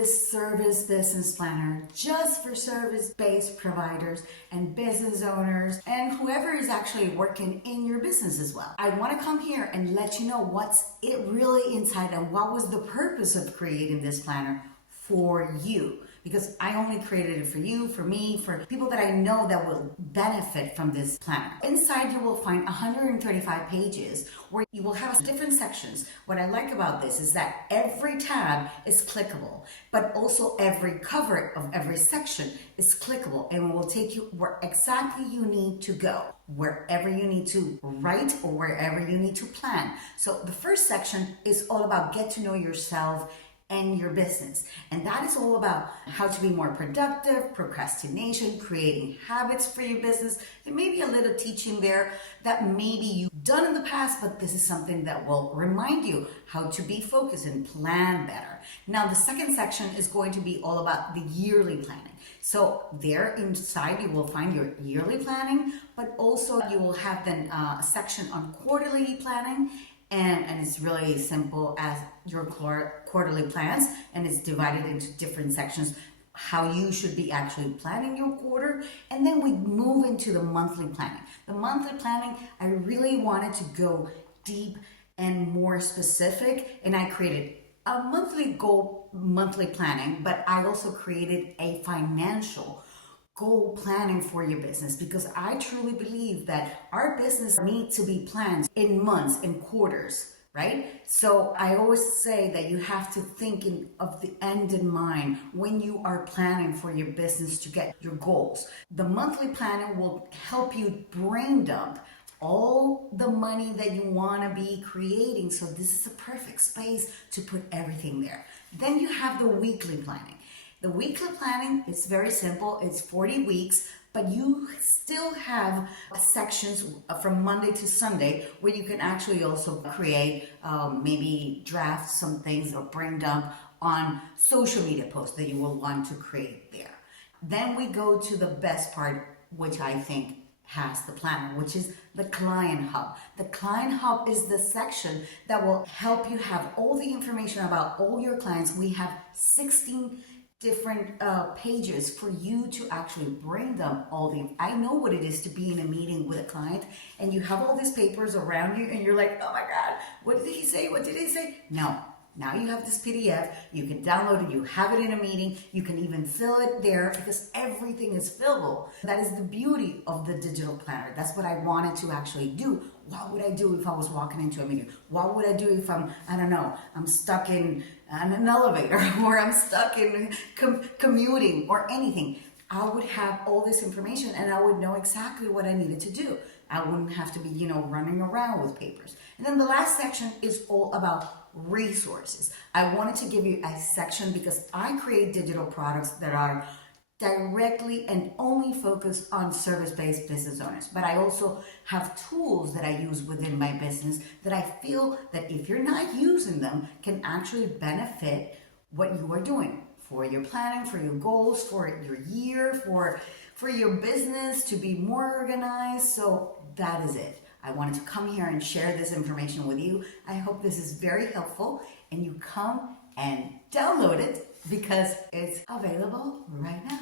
this service business planner just for service-based providers and business owners and whoever is actually working in your business as well. I want to come here and let you know what's it really inside and what was the purpose of creating this planner for you. Because I only created it for you, for me, for people that I know that will benefit from this planner. Inside you will find 135 pages where you will have different sections. What I like about this is that every tab is clickable, but also every cover of every section is clickable and it will take you where exactly you need to go, wherever you need to write or wherever you need to plan. So the first section is all about get to know yourself and your business. And that is all about how to be more productive, procrastination, creating habits for your business, and maybe a little teaching there that maybe you've done in the past, but this is something that will remind you how to be focused and plan better. Now, the second section is going to be all about the yearly planning. So there inside you will find your yearly planning, but also you will have then a section on quarterly planning. And it's really simple as your quarterly plans, and it's divided into different sections, how you should be actually planning your quarter. And then we move into the monthly planning. The monthly planning, I really wanted to go deep and more specific, and I created a monthly goal, monthly planning, but I also created a financial goal planning for your business, because I truly believe that our business needs to be planned in months, in quarters, right? So I always say that you have to think of the end in mind when you are planning for your business to get your goals. The monthly planning will help you brain dump all the money that you want to be creating. So this is a perfect space to put everything there. Then you have the weekly planning. The weekly planning is very simple. It's 40 weeks, but you still have sections from Monday to Sunday where you can actually also create, maybe draft some things or brain dump on social media posts that you will want to create there. Then we go to the best part, which I think has the planner, which is the client hub. The client hub is the section that will help you have all the information about all your clients. We have 16 different pages for you to actually bring them all the. I know what it is to be in a meeting with a client and you have all these papers around you and you're like, oh my God, what did he say? What did he say? No. Now you have this PDF, you can download it, you have it in a meeting, you can even fill it there because everything is fillable. That is the beauty of the digital planner. That's what I wanted to actually do. What would I do if I was walking into a meeting? What would I do if I'm stuck in an elevator or I'm stuck in commuting or anything? I would have all this information and I would know exactly what I needed to do. I wouldn't have to be, running around with papers. And then the last section is all about resources. I wanted to give you a section because I create digital products that are directly and only focused on service-based business owners. But I also have tools that I use within my business that I feel that if you're not using them can actually benefit what you are doing for your planning, for your goals, for your year, for your business to be more organized. So that is it. I wanted to come here and share this information with you. I hope this is very helpful and you come and download it because it's available right now.